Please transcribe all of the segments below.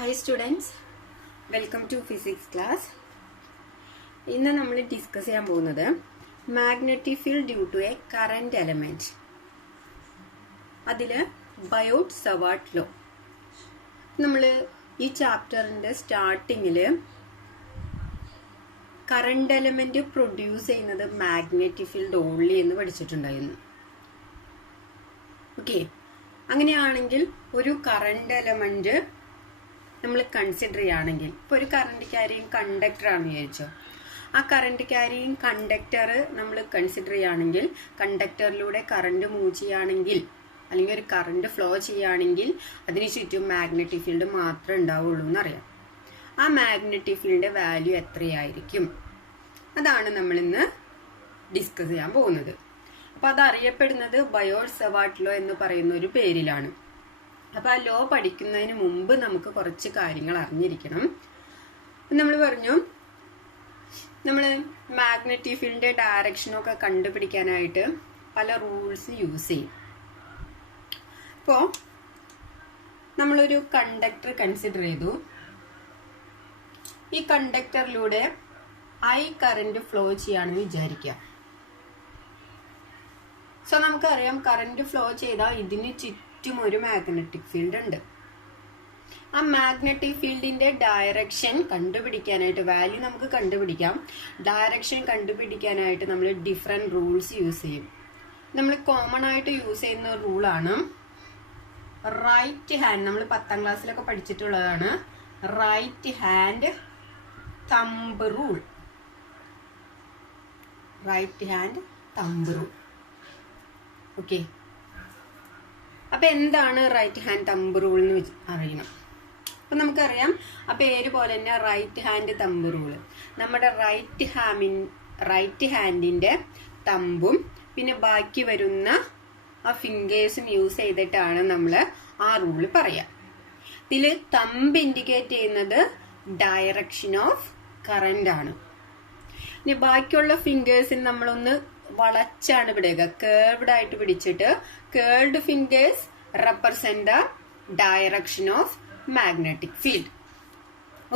Hi students, welcome to physics class. ഇന്ന് നമ്മൾ discuss ചെയ്യാൻ പോകുന്നത് magnetic field due to a current element. അതില് ബയോട്ട് സവാർട്ട് ലോ. നമ്മൾ ഈ ചാപ്റ്ററിന്റെ സ്റ്റാർട്ടിങ്ങില് കറന്റ് എലമെന്റ് പ്രൊഡ്യൂസ് ചെയ്യുന്നത് മാഗ്നറ്റിക് ഫീൽഡ് ഓൺലി എന്ന് പഠിച്ചിട്ടുണ്ടായിരുന്നു. ഓക്കെ, അങ്ങനെയാണെങ്കിൽ ഒരു കറന്റ് എലമെന്റ് നമ്മൾ കൺസിഡർ ചെയ്യുകയാണെങ്കിൽ, ഇപ്പോൾ ഒരു കറണ്ട് ക്യാരിയിങ് കണ്ടക്ടർ ആണെന്ന് വിചാരിച്ചോ, ആ കറണ്ട് ക്യാരിയിങ് കണ്ടക്ടർ നമ്മൾ കൺസിഡർ ചെയ്യുകയാണെങ്കിൽ, കണ്ടക്ടറിലൂടെ കറണ്ട് മൂവ് ചെയ്യുകയാണെങ്കിൽ അല്ലെങ്കിൽ ഒരു കറണ്ട് ഫ്ലോ ചെയ്യുകയാണെങ്കിൽ അതിന് ചുറ്റും മാഗ്നറ്റിക് ഫീൽഡ് മാത്രമേ ഉണ്ടാവുള്ളൂ എന്നറിയാം. ആ മാഗ്നറ്റിക് ഫീൽഡിന്റെ വാല്യൂ എത്രയായിരിക്കും, അതാണ് നമ്മൾ ഇന്ന് ഡിസ്കസ് ചെയ്യാൻ പോകുന്നത്. അപ്പോൾ അതറിയപ്പെടുന്നത് ബയോട്ട് സവാർട്ട് ലോ എന്ന് പറയുന്ന ഒരു പേരിലാണ്. അപ്പൊ ആ ലോ പഠിക്കുന്നതിന് മുമ്പ് നമുക്ക് കുറച്ച് കാര്യങ്ങൾ അറിഞ്ഞിരിക്കണം. നമ്മൾ പറഞ്ഞു, നമ്മൾ മാഗ്നറ്റിക് ഫീൽഡിന്റെ ഡയറക്ഷനൊക്കെ കണ്ടുപിടിക്കാനായിട്ട് പല റൂൾസ് യൂസ് ചെയ്യും. അപ്പോ നമ്മളൊരു കണ്ടക്ടർ കൺസിഡർ ചെയ്തു. ഈ കണ്ടക്ടറിലൂടെ ഐ കറന്റ് ഫ്ലോ ചെയ്യാണെന്ന് വിചാരിക്കുക. സോ നമുക്കറിയാം, കറന്റ് ഫ്ലോ ചെയ്താൽ ഇതിന് ചുറ്റും ഒരു മാഗ്നറ്റിക് ഫീൽഡ് ഉണ്ട്. ആ മാഗ്നറ്റിക് ഫീൽഡിന്റെ ഡയറക്ഷൻ കണ്ടുപിടിക്കാനായിട്ട്, വാല്യൂ നമുക്ക് കണ്ടുപിടിക്കാം. ഡയറക്ഷൻ കണ്ടുപിടിക്കാനായിട്ട് നമ്മൾ ഡിഫറെന്റ് റൂൾസ് യൂസ് ചെയ്യും. നമ്മൾ കോമൺ ആയിട്ട് യൂസ് ചെയ്യുന്ന റൂളാണ് റൈറ്റ് ഹാൻഡ്. നമ്മൾ 10ാം ക്ലാസ്സിലൊക്കെ പഠിച്ചിട്ടുള്ളതാണ് right hand thumb rule. Right hand thumb rule. Okay, അപ്പൊ എന്താണ് റൈറ്റ് ഹാൻഡ് തമ്പ് റൂൾ എന്ന് അറിയണം. അപ്പൊ നമുക്കറിയാം, ആ പേര് പോലെ തന്നെ റൈറ്റ് ഹാൻഡ് തമ്പ് റൂള്, നമ്മുടെ റൈറ്റ് ഹാൻഡിന്റെ തമ്പും പിന്നെ ബാക്കി വരുന്ന ആ ഫിംഗേഴ്സും യൂസ് ചെയ്തിട്ടാണ് നമ്മൾ ആ റൂള് പറയാം. ഇതില് തമ്പ് ഇൻഡിക്കേറ്റ് ചെയ്യുന്നത് ഡയറക്ഷൻ ഓഫ് കറന്റ് ആണ്. ഇനി ബാക്കിയുള്ള ഫിംഗേഴ്സിന് നമ്മളൊന്ന് വളച്ചാണ് പിടിക്കുക, കേർവ്ഡ് ആയിട്ട് പിടിച്ചിട്ട്. Curved fingers represent the direction of magnetic field.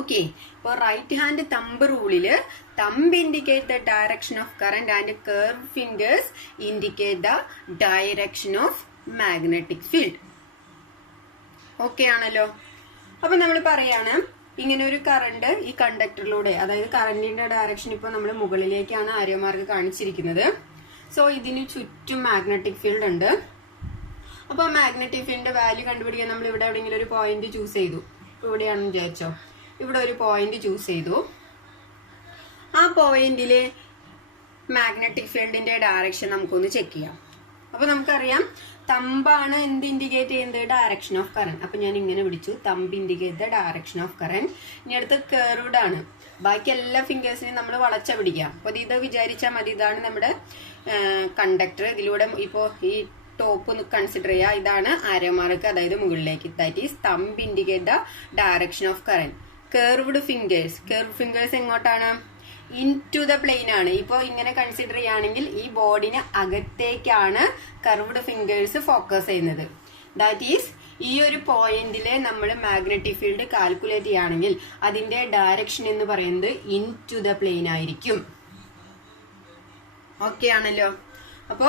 Okay, ഇപ്പോൾ റൈറ്റ് ഹാൻഡ് തമ്പ് റൂളില് thumb indicate the direction of current and curve fingers indicate the direction of magnetic field. Okay ആണല്ലോ. അപ്പൊ നമ്മൾ പറയാണ്, ഇങ്ങനെ ഒരു കറണ്ട് ഈ കണ്ടക്ടറിലൂടെ, അതായത് കറന്റിന്റെ ഡയറക്ഷൻ ഇപ്പോൾ നമ്മൾ മുകളിലേക്കാണ് ആരോ മാർക്ക് കാണിച്ചിരിക്കുന്നത്. സോ ഇതിന് ചുറ്റും മാഗ്നറ്റിക് ഫീൽഡ് ഉണ്ട്. അപ്പോൾ മാഗ്നറ്റിക് ഫീൽഡിന്റെ വാല്യൂ കണ്ടുപിടിക്കാൻ നമ്മൾ ഇവിടെ എവിടെയെങ്കിലും ഒരു പോയിന്റ് ചൂസ് ചെയ്തു. ഇവിടെയാണെന്ന് വിചാരിച്ചോ, ഇവിടെ ഒരു പോയിന്റ് ചൂസ് ചെയ്തു. ആ പോയിന്റിലെ മാഗ്നറ്റിക് ഫീൽഡിന്റെ ഡയറക്ഷൻ നമുക്കൊന്ന് ചെക്ക് ചെയ്യാം. അപ്പൊ നമുക്കറിയാം, തമ്പാണ് എന്ത് ഇൻഡിക്കേറ്റ് ചെയ്യുന്നത്, ഡയറക്ഷൻ ഓഫ് കറന്റ്. അപ്പൊ ഞാൻ ഇങ്ങനെ പിടിച്ചു, thumb indicate the direction of current. ഇനി അടുത്ത് കേർവ്ഡ് ആണ്. ബാക്കി എല്ലാ ഫിംഗേഴ്സിനെയും നമ്മൾ വളച്ച പിടിക്കാം. അപ്പൊ ഇത് വിചാരിച്ചാൽ മതി, ഇതാണ് നമ്മുടെ കണ്ടക്ടർ. ഇതിലൂടെ ഇപ്പോ ഈ ടോപ്പ് കൺസിഡർ ചെയ്യുക, ഇതാണ് ആരോ മാർക്ക്, അതായത് മുകളിലേക്ക്. That is thumb indicate the direction of current. Curved fingers എങ്ങോട്ടാണ്, ഇൻ ടു ദ പ്ലെയിൻ ആണ്. ഇപ്പോൾ ഇങ്ങനെ കൺസിഡർ ചെയ്യുകയാണെങ്കിൽ ഈ ബോഡിന് അകത്തേക്കാണ് കർവ്ഡ് ഫിംഗേഴ്സ് ഫോക്കസ് ചെയ്യുന്നത്. ദാറ്റ് ഈസ് ഈ ഒരു പോയിന്റില് നമ്മൾ മാഗ്നറ്റിക് ഫീൽഡ് കാൽക്കുലേറ്റ് ചെയ്യുകയാണെങ്കിൽ അതിന്റെ ഡയറക്ഷൻ എന്ന് പറയുന്നത് ഇൻ ടു ദ പ്ലെയിൻ ആയിരിക്കും. ഓക്കെ ആണല്ലോ. അപ്പോ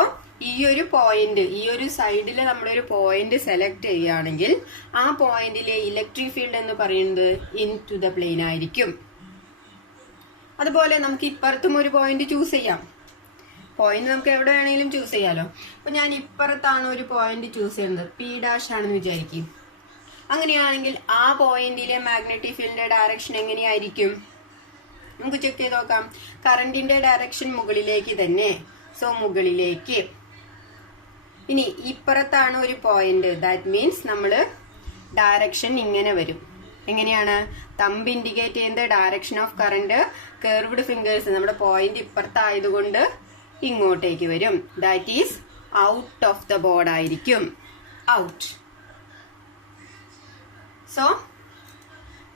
ഈ ഒരു പോയിന്റ്, ഈ ഒരു സൈഡിൽ നമ്മളൊരു പോയിന്റ് സെലക്ട് ചെയ്യുകയാണെങ്കിൽ ആ പോയിന്റിലെ ഇലക്ട്രിക് ഫീൽഡ് എന്ന് പറയുന്നത് ഇൻ ടു ദ പ്ലെയിൻ ആയിരിക്കും. അതുപോലെ നമുക്ക് ഇപ്പുറത്തും ഒരു പോയിന്റ് ചൂസ് ചെയ്യാം. പോയിന്റ് നമുക്ക് എവിടെ വേണമെങ്കിലും ചൂസ് ചെയ്യാലോ. അപ്പൊ ഞാൻ ഇപ്പുറത്താണ് ഒരു പോയിന്റ് ചൂസ് ചെയ്യുന്നത്, P' ആണെന്ന് വിചാരിക്കും. അങ്ങനെയാണെങ്കിൽ ആ പോയിന്റിലെ മാഗ്നറ്റിക് ഫീൽഡിന്റെ ഡയറക്ഷൻ എങ്ങനെയായിരിക്കും നമുക്ക് ചെക്ക് ചെയ്ത് നോക്കാം. കറന്റിന്റെ ഡയറക്ഷൻ മുകളിലേക്ക് തന്നെ. സോ മുകളിലേക്ക്. ഇനി ഇപ്പുറത്താണ് ഒരു പോയിന്റ്, ദാറ്റ് മീൻസ് നമ്മള് ഡയറക്ഷൻ ഇങ്ങനെ വരും. എങ്ങനെയാണ്, തമ്പ് ഇൻഡിക്കേറ്റ് ചെയ്യുന്നത് direction of current, curved fingers നമ്മുടെ പോയിന്റ് ഇപ്പുറത്തായതുകൊണ്ട് ഇങ്ങോട്ടേക്ക് വരും. That is out of the board ആയിരിക്കും, ഔട്ട്. സോ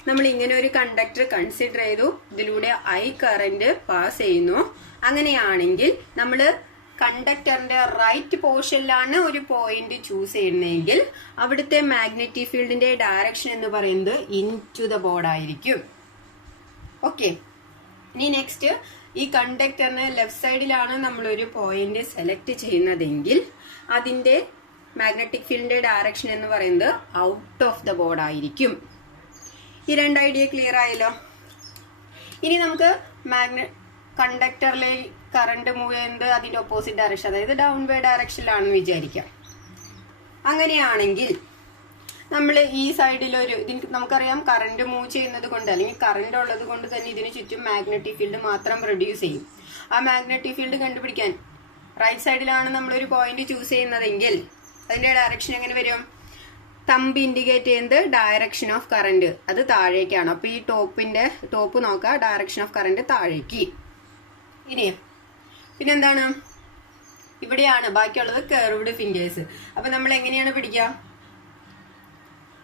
നമ്മൾ ഇങ്ങനെ ഒരു കണ്ടക്ടർ കൺസിഡർ ചെയ്തു, ഇതിലൂടെ ഐ കറന്റ് പാസ് ചെയ്യുന്നു. അങ്ങനെയാണെങ്കിൽ നമ്മൾ കണ്ടക്ടറിന്റെ റൈറ്റ് പോർഷനിലാണ് ഒരു പോയിന്റ് ചൂസ് ചെയ്യുന്നതെങ്കിൽ അവിടുത്തെ മാഗ്നറ്റിക് ഫീൽഡിന്റെ ഡയറക്ഷൻ എന്ന് പറയുന്നത് ഇൻ ടു ദ ബോർഡ് ആയിരിക്കും. ഓക്കെ, ഇനി നെക്സ്റ്റ് ഈ കണ്ടക്ടറിന് ലെഫ്റ്റ് സൈഡിലാണ് നമ്മളൊരു പോയിന്റ് സെലക്ട് ചെയ്യുന്നതെങ്കിൽ അതിന്റെ മാഗ്നറ്റിക് ഫീൽഡിന്റെ ഡയറക്ഷൻ എന്ന് പറയുന്നത് ഔട്ട് ഓഫ് ദ ബോർഡ് ആയിരിക്കും. ഈ രണ്ട് ഐഡിയ ക്ലിയർ ആയല്ലോ. ഇനി നമുക്ക് കണ്ടക്ടറിലെ കറണ്ട് മൂവ് ചെയ്യുന്നത് അതിന്റെ ഓപ്പോസിറ്റ് ഡയറക്ഷൻ, അതായത് ഡൗൺവേർഡ് ഡയറക്ഷനിലാണെന്ന് വിചാരിക്കാം. അങ്ങനെയാണെങ്കിൽ നമ്മൾ ഈ സൈഡിലൊരു നമുക്കറിയാം കറണ്ട് മൂവ് ചെയ്യുന്നത് കൊണ്ട് അല്ലെങ്കിൽ കറണ്ട് ഉള്ളത് കൊണ്ട് തന്നെ ഇതിന് ചുറ്റും മാഗ്നറ്റിക് ഫീൽഡ് മാത്രം പ്രൊഡ്യൂസ് ചെയ്യും. ആ മാഗ്നറ്റിക് ഫീൽഡ് കണ്ടുപിടിക്കാൻ റൈറ്റ് സൈഡിലാണ് നമ്മളൊരു പോയിന്റ് ചൂസ് ചെയ്യുന്നതെങ്കിൽ അതിന്റെ ഡയറക്ഷൻ എങ്ങനെ വരും? തമ്പ് ഇൻഡിക്കേറ്റ് ചെയ്യുന്നത് ഡയറക്ഷൻ ഓഫ് കറണ്ട്, അത് താഴേക്കാണ്. അപ്പൊ ഈ ടോപ്പ് നോക്കുക, ഡയറക്ഷൻ ഓഫ് കറണ്ട് താഴേക്ക്. ഇനി പിന്നെന്താണ്, ഇവിടെയാണ് ബാക്കിയുള്ളത് കർവ്ഡ് ഫിംഗേഴ്സ്. അപ്പൊ നമ്മൾ എങ്ങനെയാണ് പിടിക്കുക?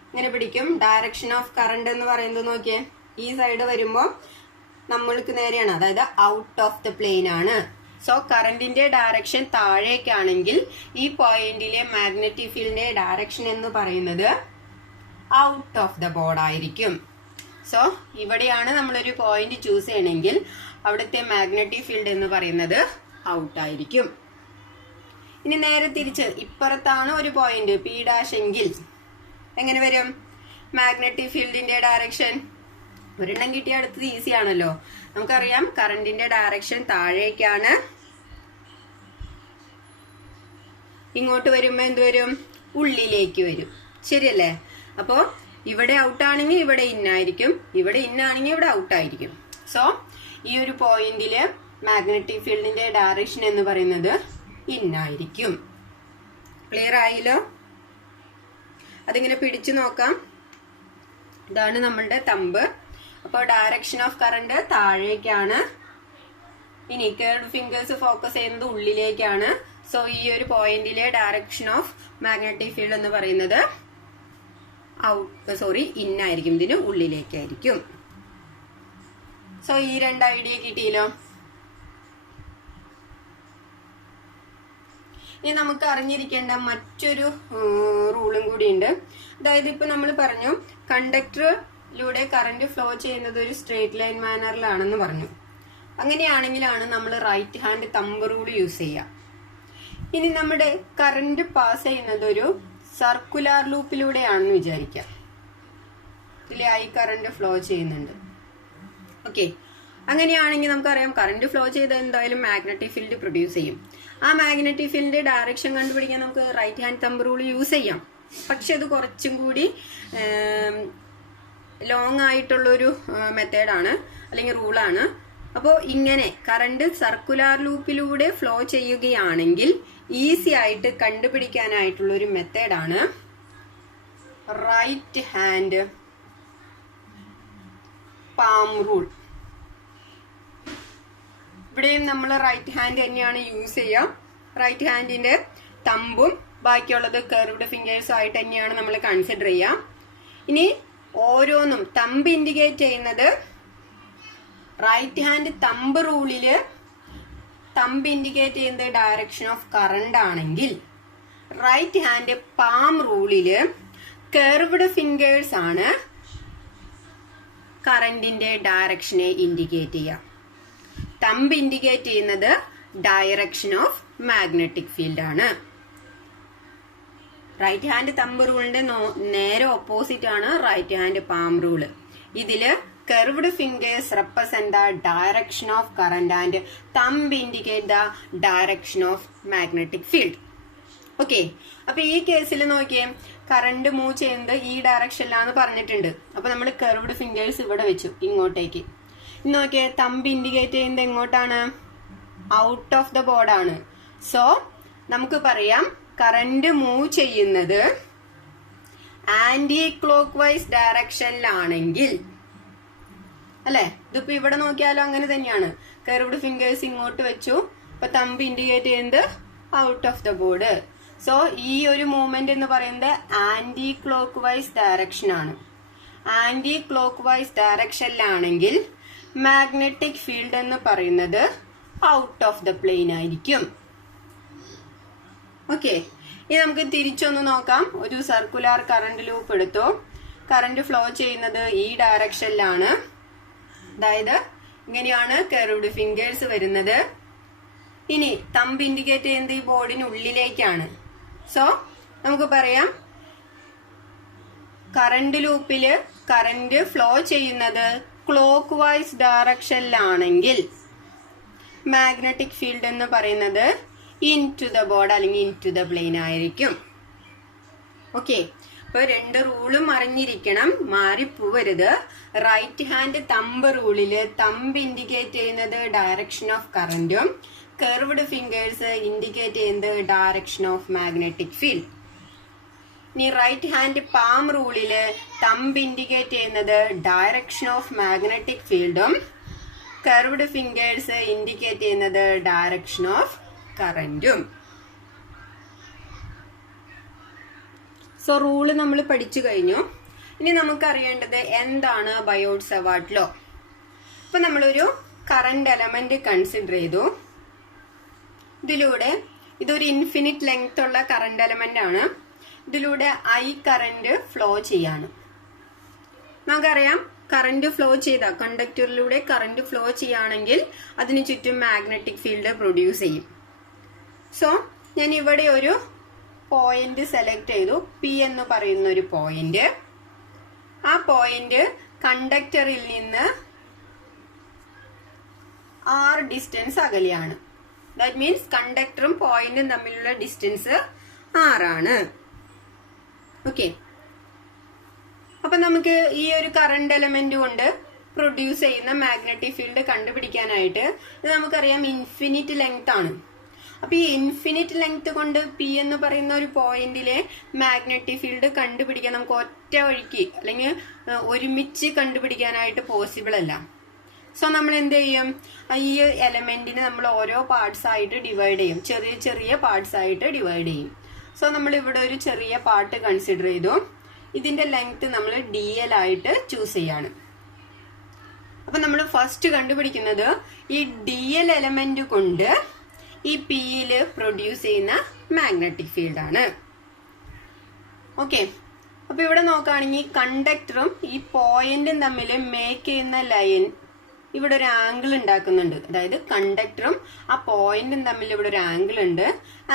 ഇങ്ങനെ പിടിക്കും. ഡയറക്ഷൻ ഓഫ് കറണ്ട് എന്ന് പറയുന്നത് നോക്കിയേ, ഈ സൈഡ് വരുമ്പോൾ നമ്മൾക്ക് നേരെയാണ്, അതായത് ഔട്ട് ഓഫ് ദ പ്ലെയിൻ ആണ്. സോ കറണ്ടിന്റെ ഡയറക്ഷൻ താഴേക്കാണെങ്കിൽ ഈ പോയിന്റിലെ മാഗ്നറ്റിക് ഫീൽഡിന്റെ ഡയറക്ഷൻ എന്ന് പറയുന്നത് ഔട്ട് ഓഫ് ദ ബോർഡ് ആയിരിക്കും. സോ ഇവിടെയാണ് നമ്മളൊരു പോയിന്റ് ചൂസ് ചെയ്യണമെങ്കിൽ അവിടുത്തെ മാഗ്നറ്റിക് ഫീൽഡ് എന്ന് പറയുന്നത് ഔട്ട് ആയിരിക്കും. ഇനി നേരെ തിരിച്ച് ഇപ്പുറത്താണ് ഒരു പോയിന്റ് പി ഡാഷ് എങ്കിൽ എങ്ങനെ വരും? മാഗ്നറ്റിക് ഫീൽഡിന്റെ ഡയറക്ഷൻ ഒരെണ്ണം കിട്ടിയ അടുത്തത് ഈസി ആണല്ലോ. നമുക്കറിയാം കറണ്ടിന്റെ ഡയറക്ഷൻ താഴേക്കാണ്. ഇങ്ങോട്ട് വരുമ്പോ എന്ത് വരും? ഉള്ളിലേക്ക് വരും. ശരിയല്ലേ? അപ്പോ ഇവിടെ ഔട്ടാണെങ്കിൽ ഇവിടെ ഇന്നായിരിക്കും, ഇവിടെ ഇന്നാണെങ്കിൽ ഇവിടെ ഔട്ടായിരിക്കും. സോ ഈ ഒരു പോയിന്റില് മാഗ്നറ്റിക് ഫീൽഡിന്റെ ഡയറക്ഷൻ എന്ന് പറയുന്നത് ഇന്നായിരിക്കും. ക്ലിയർ ആയില്ലോ? അതിങ്ങനെ പിടിച്ചു നോക്കാം. ഇതാണ് നമ്മളുടെ തമ്പ്. അപ്പോൾ ഡയറക്ഷൻ ഓഫ് കറണ്ട് താഴേക്കാണ്. ഇനി കർവ്ഡ് ഫിംഗേഴ്സ് ഫോക്കസ് ചെയ്യുന്നത് ഉള്ളിലേക്കാണ്. സോ ഈ ഒരു പോയിന്റിലെ ഡയറക്ഷൻ ഓഫ് മാഗ്നറ്റിക് ഫീൽഡ് എന്ന് പറയുന്നത് ഇന്നായിരിക്കും, ഇതിന് ഉള്ളിലേക്കായിരിക്കും. സോ ഈ രണ്ട് ഐഡിയ കിട്ടിയല്ലോ. ഇനി നമുക്ക് അറിഞ്ഞിരിക്കേണ്ട മറ്റൊരു റൂളും കൂടിയുണ്ട്. അതായത് ഇപ്പൊ നമ്മൾ പറഞ്ഞു കണ്ടക്ടറിലൂടെ കറണ്ട് ഫ്ലോ ചെയ്യുന്നത് ഒരു സ്ട്രേറ്റ് ലൈൻ മാനറിലാണെന്ന് പറഞ്ഞു. അങ്ങനെയാണെങ്കിലാണ് നമ്മൾ right hand thumb rule use ചെയ്യുക. ഇനി നമ്മുടെ കറണ്ട് പാസ് ചെയ്യുന്നത് ഒരു സർക്കുലാർ ലൂപ്പിലൂടെയാണെന്ന് വിചാരിക്കാം. ഇതിലെ ഐ കറണ്ട് ഫ്ലോ ചെയ്യുന്നുണ്ട്. ഓക്കെ, അങ്ങനെയാണെങ്കിൽ നമുക്കറിയാം കറണ്ട് ഫ്ലോ ചെയ്ത് എന്തായാലും മാഗ്നറ്റിക് ഫീൽഡ് പ്രൊഡ്യൂസ് ചെയ്യും. ആ മാഗ്നറ്റിക് ഫീൽഡിന്റെ ഡയറക്ഷൻ കണ്ടുപിടിക്കാൻ നമുക്ക് right hand thumb rule use ചെയ്യാം. പക്ഷെ അത് കുറച്ചും കൂടി ലോങ് ആയിട്ടുള്ളൊരു മെത്തേഡാണ് അല്ലെങ്കിൽ റൂളാണ്. അപ്പോൾ ഇങ്ങനെ കറണ്ട് സർക്കുലാർ ലൂപ്പിലൂടെ ഫ്ലോ ചെയ്യുകയാണെങ്കിൽ ഈസി ആയിട്ട് കണ്ടുപിടിക്കാനായിട്ടുള്ള ഒരു മെത്തേഡാണ് റൈറ്റ് ഹാൻഡ് പാം റൂൾ. ഇവിടെയും നമ്മൾ റൈറ്റ് ഹാൻഡ് തന്നെയാണ് യൂസ് ചെയ്യുക. റൈറ്റ് ഹാൻഡിന്റെ തമ്പും ബാക്കിയുള്ളത് കർവ്ഡ് ഫിംഗേഴ്സും ആയിട്ട് തന്നെയാണ് നമ്മൾ കൺസിഡർ ചെയ്യുക. ഇനി ഓരോന്നും തമ്പ് ഇൻഡിക്കേറ്റ് ചെയ്യുന്നത് റൈറ്റ് ഹാൻഡ് തമ്പ് റൂളില് തമ്പ് ഇൻഡിക്കേറ്റ് ചെയ്യുന്നത് ഡയറക്ഷൻ ഓഫ് കറണ്ട് ആണെങ്കിൽ റൈറ്റ് ഹാൻഡ് പാം റൂളില് കർവ്ഡ് ഫിംഗേഴ്സ് ആണ് കറണ്ടിന്റെ ഡയറക്ഷനെ ഇൻഡിക്കേറ്റ് ചെയ്യുക. തമ്പ് ഇൻഡിക്കേറ്റ് ചെയ്യുന്നത് ഡയറക്ഷൻ ഓഫ് മാഗ്നറ്റിക് ഫീൽഡ് ആണ്. റൈറ്റ് ഹാൻഡ് തമ്പ് റൂളിന്റെ നേരെ ഓപ്പോസിറ്റ് ആണ് റൈറ്റ് ഹാൻഡ് പാം റൂള്. ഇതില് curved fingers represent the direction of current and thumb indicate the direction of magnetic field. Okay, അപ്പൊ ഈ കേസിൽ നോക്കിയേ കറണ്ട് മൂവ് ചെയ്യുന്നത് ഈ ഡയറക്ഷനിലാന്ന് പറഞ്ഞിട്ടുണ്ട്. അപ്പൊ നമ്മൾ കർവ്ഡ് ഫിംഗേഴ്സ് ഇവിടെ വെച്ചു ഇങ്ങോട്ടേക്ക്. നോക്കിയേ തമ്പ് ഇൻഡിക്കേറ്റ് ചെയ്യുന്നത് എങ്ങോട്ടാണ്? ഔട്ട് ഓഫ് ദ ബോർഡ് ആണ്. സോ നമുക്ക് പറയാം കറണ്ട് മൂവ് ചെയ്യുന്നത് ആന്റി ക്ലോക്ക് വൈസ് ഡയറക്ഷനിലാണെങ്കിൽ, അല്ലെ? ഇതിപ്പോ ഇവിടെ നോക്കിയാലും അങ്ങനെ തന്നെയാണ്. കർവ്ഡ് ഫിംഗേഴ്സ് ഇങ്ങോട്ട് വെച്ചു, അപ്പൊ തമ്പ് ഇൻഡിക്കേറ്റ് ചെയ്യുന്നത് out of the board. So ഈ ഒരു മൂവ്മെന്റ് എന്ന് പറയുന്നത് ആന്റി ക്ലോക്ക് വൈസ് ഡയറക്ഷൻ ആണ്. ആന്റി ക്ലോക്ക് വൈസ് ഡയറക്ഷനിലാണെങ്കിൽ മാഗ്നറ്റിക് ഫീൽഡ് എന്ന് പറയുന്നത് ഔട്ട് ഓഫ് ദ പ്ലെയിൻ ആയിരിക്കും. ഓക്കെ, ഇനി നമുക്ക് തിരിച്ചൊന്ന് നോക്കാം. ഒരു സർക്കുലർ കറണ്ട് ലൂപ്പ് എടുത്തു. കറണ്ട് ഫ്ലോ ചെയ്യുന്നത് ഈ ഡയറക്ഷനിലാണ്. അതായത് ഇങ്ങനെയാണ് കർവ്ഡ് ഫിംഗേഴ്സ് വരുന്നത്. ഇനി തമ്പ് ഇൻഡിക്കേറ്റ് ചെയ്യുന്നത് ഈ ബോർഡിനുള്ളിലേക്കാണ്. സോ നമുക്ക് പറയാം, കറണ്ട് ലൂപ്പില് കറണ്ട് ഫ്ലോ ചെയ്യുന്നത് ക്ലോക്ക് വൈസ് ഡയറക്ഷനിലാണെങ്കിൽ മാഗ്നറ്റിക് ഫീൽഡ് എന്ന് പറയുന്നത് ഇൻ ടു ദ ബോർഡ് അല്ലെങ്കിൽ ഇൻ ടു ദ പ്ലെയിൻ ആയിരിക്കും. ഓക്കെ, അപ്പൊ രണ്ട് റൂളും അറിഞ്ഞിരിക്കണം, മാറിപ്പോവരുത്. റൈറ്റ് ഹാൻഡ് തമ്പ് റൂളില് തമ്പ് ഇൻഡിക്കേറ്റ് ചെയ്യുന്നത് ഡയറക്ഷൻ ഓഫ് കറന്റും കർവ്ഡ് ഫിംഗേഴ്സ് ഇൻഡിക്കേറ്റ് ചെയ്യുന്നത് ഡയറക്ഷൻ ഓഫ് മാഗ്നറ്റിക് ഫീൽഡ്. ഇനി റൈറ്റ് ഹാൻഡ് പാം റൂളില് തമ്പ് ഇൻഡിക്കേറ്റ് ചെയ്യുന്നത് ഡയറക്ഷൻ ഓഫ് മാഗ്നറ്റിക് ഫീൽഡും കർവ്ഡ് ഫിംഗേഴ്സ് ഇൻഡിക്കേറ്റ് ചെയ്യുന്നത് ഡയറക്ഷൻ ഓഫ് കറന്റും. സോ റൂള് നമ്മൾ പഠിച്ചു കഴിഞ്ഞു. ഇനി നമുക്ക് അറിയേണ്ടത് എന്താണ് ബയോട്ട് സവാർട്ട് ലോ. ഇപ്പൊ നമ്മളൊരു കറന്റ് എലമെന്റ് കൺസിഡർ ചെയ്തു. ഇതിലൂടെ ഇതൊരു ഇൻഫിനിറ്റ് ലെങ്ത് ഉള്ള കറന്റ് എലമെന്റ് ആണ്. ഇതിലൂടെ ഐ കറന്റ് ഫ്ലോ ചെയ്യാണ്. നമുക്കറിയാം, കറന്റ് ഫ്ലോ ചെയ്ത കണ്ടക്ടറിലൂടെ കറന്റ് ഫ്ലോ ചെയ്യുകയാണെങ്കിൽ അതിന് ചുറ്റും മാഗ്നറ്റിക് ഫീൽഡ് പ്രൊഡ്യൂസ് ചെയ്യും. സോ ഞാൻ ഇവിടെ ഒരു പോയിന്റ് സെലക്ട് ചെയ്തു, പി എന്ന് പറയുന്ന ഒരു പോയിന്റ്. ആ പോയിന്റ് കണ്ടക്ടറിൽ നിന്ന് r ഡിസ്റ്റൻസ് അകലെയാണ്. ദാറ്റ് മീൻസ് കണ്ടക്ടറും പോയിന്റും തമ്മിലുള്ള ഡിസ്റ്റൻസ് r ആണ്. ഓക്കെ, അപ്പൊ നമുക്ക് ഈ ഒരു കറന്റ് എലമെന്റ് കൊണ്ട് പ്രൊഡ്യൂസ് ചെയ്യുന്ന മാഗ്നറ്റിക് ഫീൽഡ് കണ്ടുപിടിക്കാനായിട്ട് ഇത് നമുക്കറിയാം ഇൻഫിനിറ്റ് ലെങ്ത് ആണ്. അപ്പൊ ഈ ഇൻഫിനിറ്റ് ലെങ്ത് കൊണ്ട് പി എന്ന് പറയുന്ന ഒരു പോയിന്റിലെ മാഗ്നറ്റിക് ഫീൽഡ് കണ്ടുപിടിക്കാൻ നമുക്ക് ഒറ്റ വഴിക്ക് അല്ലെങ്കിൽ ഒരുമിച്ച് കണ്ടുപിടിക്കാനായിട്ട് പോസിബിൾ അല്ല. സോ നമ്മൾ എന്ത് ചെയ്യും, ഈ എലമെന്റിനെ നമ്മൾ ഓരോ പാർട്സ് ആയിട്ട് ഡിവൈഡ് ചെയ്യും, ചെറിയ ചെറിയ പാർട്സ് ആയിട്ട് ഡിവൈഡ് ചെയ്യും. സോ നമ്മൾ ഇവിടെ ഒരു ചെറിയ പാർട്ട് കൺസിഡർ ചെയ്തു. ഇതിന്റെ ലെങ്ത് നമ്മൾ DL ആയിട്ട് ചൂസ് ചെയ്യാണ്. അപ്പൊ നമ്മൾ ഫസ്റ്റ് കണ്ടുപിടിക്കുന്നത് ഈ DL എലമെന്റ് കൊണ്ട് ഈ പിയില് പ്രൊഡ്യൂസ് ചെയ്യുന്ന മാഗ്നറ്റിക് ഫീൽഡ് ആണ്. ഓക്കെ, അപ്പൊ ഇവിടെ നോക്കുകയാണെങ്കിൽ കണ്ടക്ടറും ഈ പോയിന്റും തമ്മിൽ മേക്ക് ചെയ്യുന്ന ലൈൻ ഇവിടെ ഒരു ആംഗിൾ ഉണ്ടാക്കുന്നുണ്ട്. അതായത് കണ്ടക്ടറും ആ പോയിന്റും തമ്മിൽ ഇവിടെ ഒരു ആംഗിൾ ഉണ്ട്.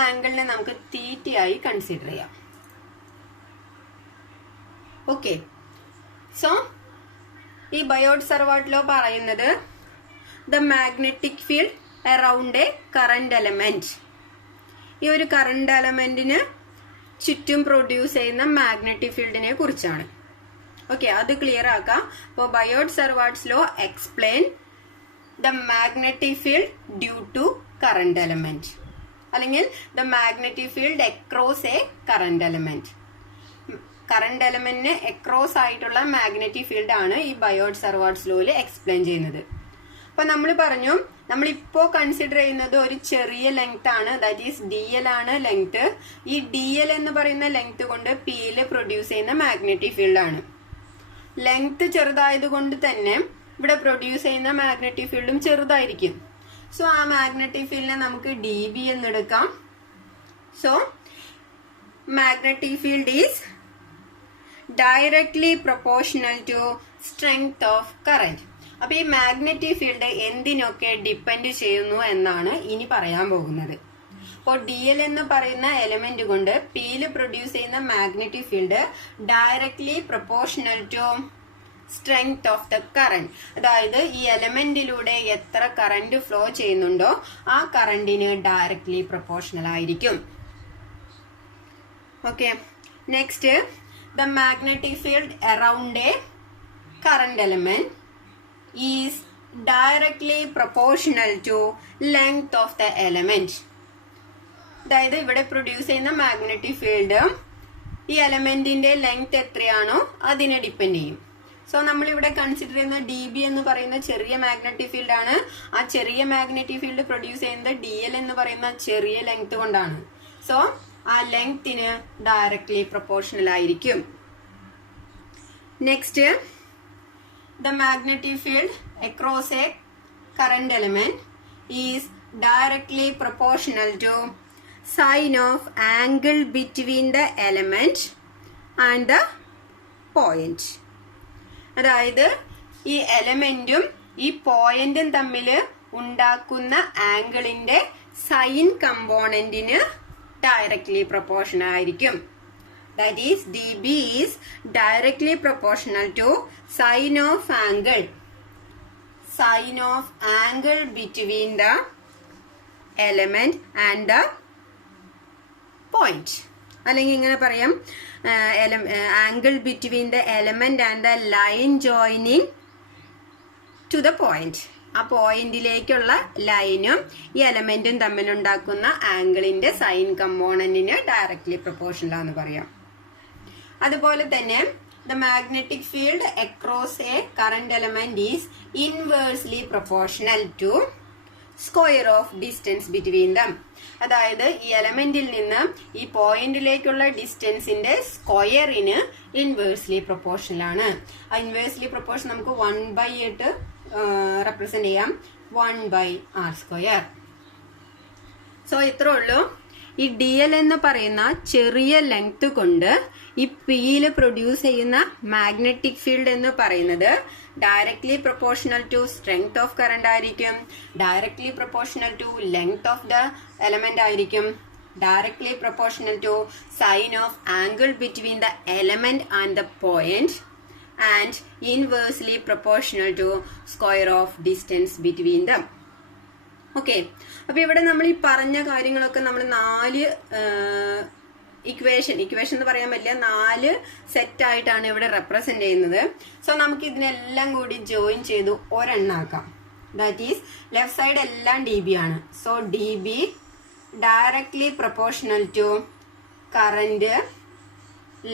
ആംഗിളിനെ നമുക്ക് തീറ്റയായി കൺസിഡർ ചെയ്യാം. ഓക്കെ, സോ ഈ ബയോട്ട് സവാർട്ട് ലോ പറയുന്നത് the magnetic field around a current element. ഈ ഒരു കറന്റ് എലമെന്റിന് ചുറ്റും പ്രൊഡ്യൂസ് ചെയ്യുന്ന മാഗ്നറ്റിക് ഫീൽഡിനെ കുറിച്ചാണ്. ഓക്കെ, അത് ക്ലിയർ ആക്കാം. അപ്പോൾ Biot Savart's law explain the magnetic field due to current element, അല്ലെങ്കിൽ the magnetic field across a current element. Current എലമെന്റിന് അക്രോസ് ആയിട്ടുള്ള മാഗ്നറ്റിക് ഫീൽഡ് ആണ് ഈ ബയോട്ട് സവാർട്ട്സ് ലോയിൽ എക്സ്പ്ലെയിൻ ചെയ്യുന്നത്. അപ്പൊ നമ്മൾ പറഞ്ഞു, നമ്മളിപ്പോ കൺസിഡർ ചെയ്യുന്നത് ഒരു ചെറിയ ലെങ്ത് ആണ്, ദാറ്റ് ഈസ് DL ആണ് ലെങ്ത്. ഈ DL എന്ന് പറയുന്ന ലെങ്ത് കൊണ്ട് പിയിൽ പ്രൊഡ്യൂസ് ചെയ്യുന്ന മാഗ്നറ്റിക് ഫീൽഡ് ആണ്. ലെങ്ത് ചെറുതായത് കൊണ്ട് തന്നെ ഇവിടെ പ്രൊഡ്യൂസ് ചെയ്യുന്ന മാഗ്നറ്റിക് ഫീൽഡും ചെറുതായിരിക്കും. സോ ആ മാഗ്നറ്റിക് ഫീൽഡിനെ നമുക്ക് dB എന്നെടുക്കാം. So magnetic field is directly proportional to strength of current. അപ്പൊ ഈ മാഗ്നറ്റിക് ഫീൽഡ് എന്തിനൊക്കെ ഡിപ്പെൻഡ് ചെയ്യുന്നു എന്നാണ് ഇനി പറയാൻ പോകുന്നത്. അപ്പോൾ DL എന്ന് പറയുന്ന എലമെന്റ് കൊണ്ട് പിയിൽ പ്രൊഡ്യൂസ് ചെയ്യുന്ന magnetic field directly proportional to strength of the current. അതായത് ഈ എലമെന്റിലൂടെ എത്ര കറന്റ് ഫ്ലോ ചെയ്യുന്നുണ്ടോ ആ കറന്റിന് ഡയറക്ട്ലി പ്രൊപ്പോർഷണൽ ആയിരിക്കും. Okay, next the magnetic field around a current element is directly proportional to length of the element. അതായത് ഇവിടെ പ്രൊഡ്യൂസ് ചെയ്യുന്ന മാഗ്നറ്റിക് ഫീൽഡ് ഈ എലമെന്റിന്റെ ലെങ്ത് എത്രയാണോ അതിനെ ഡിപ്പെൻഡ് ചെയ്യും. സോ നമ്മൾ ഇവിടെ കൺസിഡർ ചെയ്യുന്ന dB എന്ന് പറയുന്ന ചെറിയ മാഗ്നറ്റിക് ഫീൽഡ് ആണ്. ആ ചെറിയ മാഗ്നറ്റിക് ഫീൽഡ് പ്രൊഡ്യൂസ് ചെയ്യുന്നത് DL എന്ന് പറയുന്ന ചെറിയ ലെങ്ത് കൊണ്ടാണ്. സോ ആ ലെങ്ത്തിന് ഡയറക്ട്ലി പ്രൊപ്പോർഷണൽ ആയിരിക്കും. Next, the magnetic field across a current element is directly proportional to sine of angle between the element and the point. അതായത് ഈ എലമെന്റും ഈ പോയിന്റും തമ്മിൽ ഉണ്ടാക്കുന്ന ആംഗിളിന്റെ സൈൻ കമ്പോണന്റിന് ഡയറക്ട്ലി പ്രൊപ്പോർഷണൽ ആയിരിക്കും. That is dB is directly proportional to sine of angle between the element and the point. അല്ലെങ്കിൽ ഇങ്ങനെ പറയാം, angle between the element and the line joining to the point. ആ പോയിന്റിലേക്കുള്ള ലൈനും ഈ എലമെന്റും തമ്മിലുണ്ടാക്കുന്ന ആംഗിളിന്റെ സൈൻ കമ്പോണന്റിന് ഡയറക്ട്ലി പ്രൊപ്പോർഷണൽ ആണെന്ന് പറയാം. അതുപോലെ തന്നെ the magnetic field across a current element is inversely proportional to square of distance between them. അതായത് ഈ എലമെന്റിൽ നിന്ന് ഈ പോയിന്റിലേക്കുള്ള ഡിസ്റ്റൻസിന്റെ സ്ക്വയറിന് ഇൻവേഴ്സ്ലി പ്രൊപ്പോർഷണൽ ആണ്. ആ ഇൻവേഴ്സ്ലി പ്രൊപ്പോർഷൻ നമുക്ക് 1/8 റെപ്രസെന്റ് ചെയ്യാം, 1/r². സോ ഇത്രേ ഉള്ളൂ. ഈ DL എന്ന് പറയുന്ന ചെറിയ ലെങ്ത് കൊണ്ട് ഈ പിയിൽ പ്രൊഡ്യൂസ് ചെയ്യുന്ന മാഗ്നറ്റിക് ഫീൽഡ് എന്ന് പറയുന്നത് directly proportional to strength of current ആയിരിക്കും, directly proportional to length of the element ആയിരിക്കും, directly proportional to sine of angle between the element and the point, and inversely proportional to square of distance between them. Okay, അപ്പൊ ഇവിടെ നമ്മൾ ഈ പറഞ്ഞ കാര്യങ്ങളൊക്കെ നമ്മൾ 4 equation എന്ന് പറയാൻ പറ്റില്ല, 4 സെറ്റ് ആയിട്ടാണ് ഇവിടെ റെപ്രസെന്റ് ചെയ്യുന്നത്. സോ നമുക്ക് ഇതിനെല്ലാം കൂടി ജോയിൻ ചെയ്തു ഒരെണ്ണാക്കാം. ദാറ്റ് ഈസ് ലെഫ്റ്റ് സൈഡ് എല്ലാം dB ആണ്. So dB directly proportional to current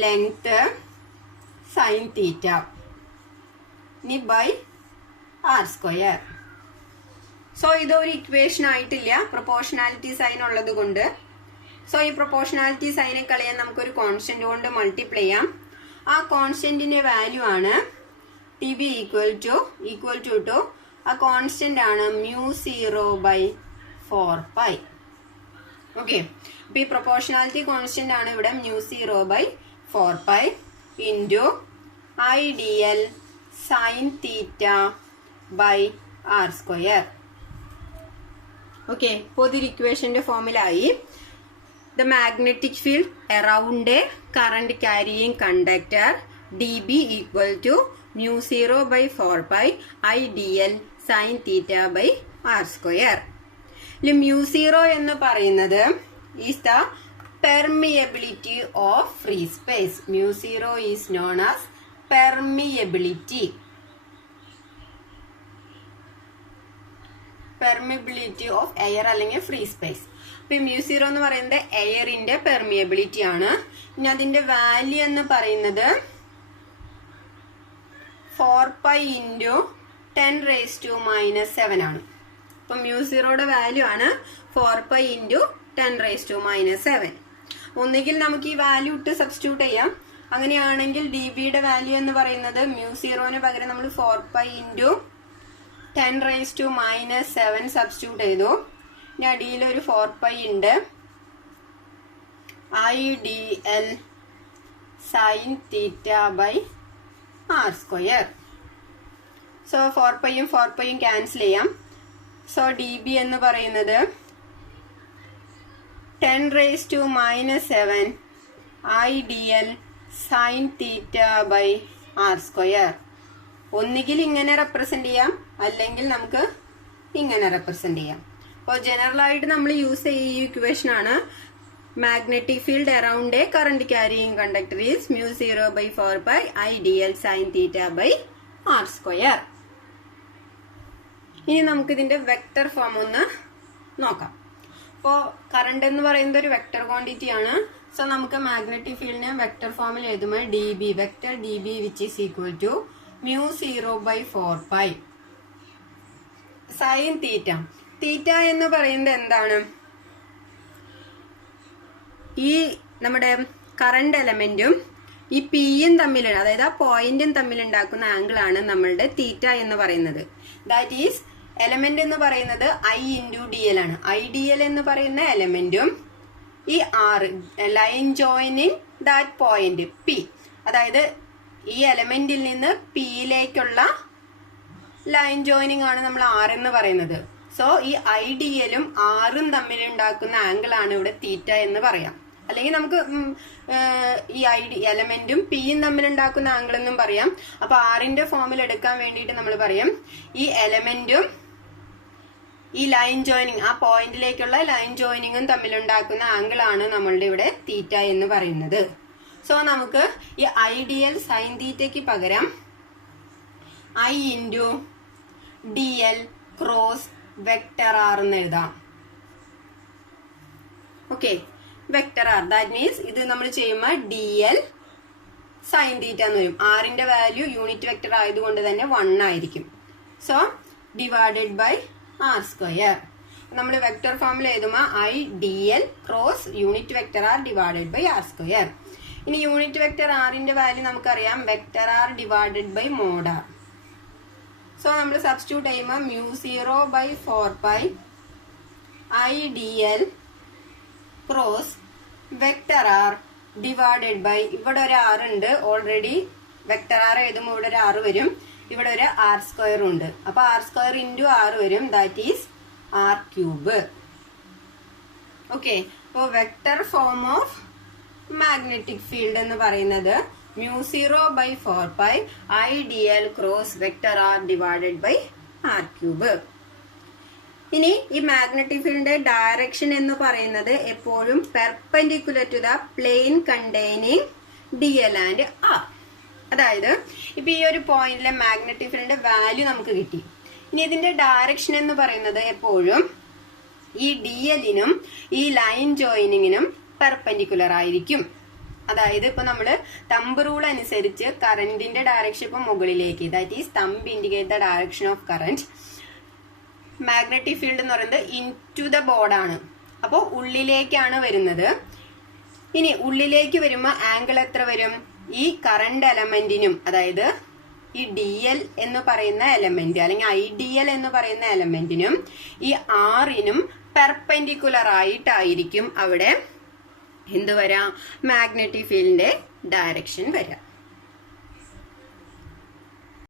length sine theta ഇനി ബൈ r². സോ ഇതൊരു ഇക്വേഷൻ ആയിട്ടില്ല, പ്രൊപ്പോർഷണാലിറ്റി സൈൻ ഉള്ളത് കൊണ്ട്. സോ ഈ പ്രൊപ്പോർഷണാലിറ്റി സൈനെ കളയാൻ നമുക്കൊരു കോൺസ്റ്റന്റ് കൊണ്ട് മൾട്ടിപ്ലൈ ചെയ്യാം. ആ കോൺസ്റ്റന്റിന്റെ വാല്യൂ ആണ് dB ഈക്വൽ ടു ആ കോൺസ്റ്റന്റ് ആണ് μ0/4π. ഓക്കെ, അപ്പൊ ഈ പ്രൊപ്പോർഷണാലിറ്റി കോൺസ്റ്റന്റ് ആണ് ഇവിടെ μ0/4π into IDL sine theta by r². Okay, ഇപ്പൊ ഇതൊരു ഇക്വേഷന്റെ ഫോമിലായി. The magnetic field around a current carrying conductor dB equal to μ0/4π IDL sin theta by r². μ0 എന്ന് പറയുന്നത് is the permeability of free space. μ0 is known as permeability of air അല്ലെങ്കിൽ free space. ഇപ്പൊ μ0 എന്ന് പറയുന്നത് എയറിന്റെ permeability ആണ്. ഇനി അതിന്റെ value എന്ന് പറയുന്നത് 4π × 10⁻⁻7 ആണ്. അപ്പൊ μ0യുടെ വാല്യൂ ആണ് 4π × 10⁻⁻7. ഒന്നുകിൽ നമുക്ക് ഈ വാല്യൂ ഇട്ട് സബ്സ്റ്റിറ്റ്യൂട്ട് ചെയ്യാം. അങ്ങനെയാണെങ്കിൽ dBയുടെ വാല്യൂ എന്ന് പറയുന്നത് μ0ന് പകരം നമ്മൾ 4π × 10⁻⁻7 സബ്സ്റ്റിറ്റ്യൂട്ട് ചെയ്തു. ഇനി അടിയിൽ ഒരു 4π ഉണ്ട്. IDL sine theta by r². So 4πയും 4πയും ക്യാൻസൽ ചെയ്യാം. സോ dB എന്ന് പറയുന്നത് 10⁻⁻7 IDL sine theta by r². ഒന്നുകിൽ ഇങ്ങനെ റെപ്രസെന്റ് ചെയ്യാം, അല്ലെങ്കിൽ നമുക്ക് ഇങ്ങനെ റെപ്രസെന്റ് ചെയ്യാം. അപ്പോൾ ജനറൽ ആയിട്ട് നമ്മൾ യൂസ് ചെയ്യുന്ന ഇക്വേഷൻ ആണ് magnetic field around a current carrying conductor is μ0/4π IDL sine theta by r². ഇനി നമുക്ക് ഇതിന്റെ വെക്ടർ ഫോം ഒന്ന് നോക്കാം. അപ്പോൾ കറണ്ട് എന്ന് പറയുന്നത് ഒരു വെക്ടർ ക്വാണ്ടിറ്റി ആണ്. സോ നമുക്ക് മാഗ്നറ്റിക് ഫീൽഡിനെ വെക്ടർ ഫോമിൽ എഴുതുമ്പോൾ dB vector dB which is equal to μ0/4π sine theta. Theta എന്ന് പറയുന്നത് എന്താണ്? ഈ നമ്മുടെ കറണ്ട് എലമെന്റും ഈ പിയും തമ്മിലുള്ള, അതായത് ആ പോയിന്റും തമ്മിലുണ്ടാക്കുന്ന ആംഗിൾ ആണ് നമ്മളുടെ തീറ്റ എന്ന് പറയുന്നത്. ദാറ്റ് ഈസ് എലമെന്റ് എന്ന് പറയുന്നത് I × DL ആണ്. IDL എന്ന് പറയുന്ന എലമെന്റും ഈ ആറ് line joining that point P, അതായത് ഈ എലമെന്റിൽ നിന്ന് പിയിലേക്കുള്ള ലൈൻ ജോയിനിങ് ആണ് നമ്മൾ ആർ എന്ന് പറയുന്നത്. സോ ഈ ഐഡിയലും ആറും തമ്മിൽ ഉണ്ടാക്കുന്ന ആംഗിൾ ആണ് ഇവിടെ തീറ്റ എന്ന് പറയാം. അല്ലെങ്കിൽ നമുക്ക് ഈ എലമെന്റും പിയും തമ്മിൽ ഉണ്ടാക്കുന്ന ആംഗിൾ എന്നും പറയാം. അപ്പൊ ആറിന്റെ ഫോമിൽ എടുക്കാൻ വേണ്ടിയിട്ട് നമ്മൾ പറയും ഈ എലമെന്റും ഈ ലൈൻ ജോയിനിങ്, ആ പോയിന്റിലേക്കുള്ള ലൈൻ ജോയിനിങ്ങും തമ്മിൽ ഉണ്ടാക്കുന്ന ആംഗിൾ ആണ് നമ്മളുടെ ഇവിടെ തീറ്റ എന്ന് പറയുന്നത്. സോ നമുക്ക് ഈ ഐഡിയൽ സൈൻ തീറ്റയ്ക്ക് പകരം I into D L cross vector R എന്ന് എഴുതാം. Okay, vector R that means ഇത് നമ്മൾ ചെയ്യുമ്പോൾ ഡി എൽ സൈൻ തീറ്റ എന്ന് വരും. ആറിന്റെ വാല്യൂ യൂണിറ്റ് വെക്ടർ ആയതുകൊണ്ട് തന്നെ 1 ആയിരിക്കും. So divided by R square. നമ്മൾ വെക്ടർ ഫോമിൽ എഴുതുമ്പോൾ I D L cross unit vector R divided by R square. ഇനി യൂണിറ്റ് വെക്ടർ ആറിന്റെ വാല്യൂ നമുക്കറിയാം vector R divided by mod R. So നമ്മൾ സബ്സ്റ്റിറ്റ്യൂട്ട് ചെയ്യുമ്പോൾ μ0/4π I D L cross vector R divided by, ഇവിടെ ഒരു R ഉണ്ട് already, vector R എഴുതുമ്പോൾ ഇവിടെ ഒരു ആർ വരും, ഇവിടെ ഒരു ആർ സ്ക്വയർ ഉണ്ട്. അപ്പൊ ആർ സ്ക്വയർ ഇൻറ്റു ആർ വരും, that is R cube. Okay, അപ്പോൾ vector form of magnetic field എന്ന് പറയുന്നത് μ0/4π I D L cross vector R divided by R cube. ഇനി ഈ മാഗ്നറ്റിക് ഫീൽഡിന്റെ ഡയറക്ഷൻ എന്ന് പറയുന്നത് എപ്പോഴും perpendicular to the plane containing D L and R. അതായത് ഇപ്പൊ ഈ ഒരു പോയിന്റിലെ മാഗ്നറ്റിക് ഫീൽഡിന്റെ വാല്യൂ നമുക്ക് കിട്ടി. ഇനി ഇതിന്റെ ഡയറക്ഷൻ എന്ന് പറയുന്നത് എപ്പോഴും ഈ ഡി എല്ലിനും ഈ ലൈൻ ജോയിനിങ്ങിനും പെർപെൻഡിക്കുലർ ആയിരിക്കും. അതായത് ഇപ്പൊ നമ്മള് തമ്പ് റൂൾ അനുസരിച്ച് കറന്റിന്റെ ഡയറക്ഷൻ ഇപ്പൊ മുകളിലേക്ക്, that is thumb indicate the direction of current. Magnetic field എന്ന് പറയുന്നത് ഇൻ ടു ദ ബോർഡാണ്, അപ്പോൾ ഉള്ളിലേക്കാണ് വരുന്നത്. ഇനി ഉള്ളിലേക്ക് വരുമ്പോൾ ആംഗിൾ എത്ര വരും? ഈ കറണ്ട് എലമെന്റിനും, അതായത് ഈ ഡി എൽ എന്ന് പറയുന്ന എലമെന്റ് അല്ലെങ്കിൽ ഐ ഡി എൽ എന്ന് പറയുന്ന എലമെന്റിനും ഈ ആറിനും പെർപെൻഡിക്കുലർ ആയിട്ടായിരിക്കും അവിടെ എന്ത് വരാം, മാഗ്നറ്റിക് ഫീൽഡിന്റെ ഡയറക്ഷൻ വരാം.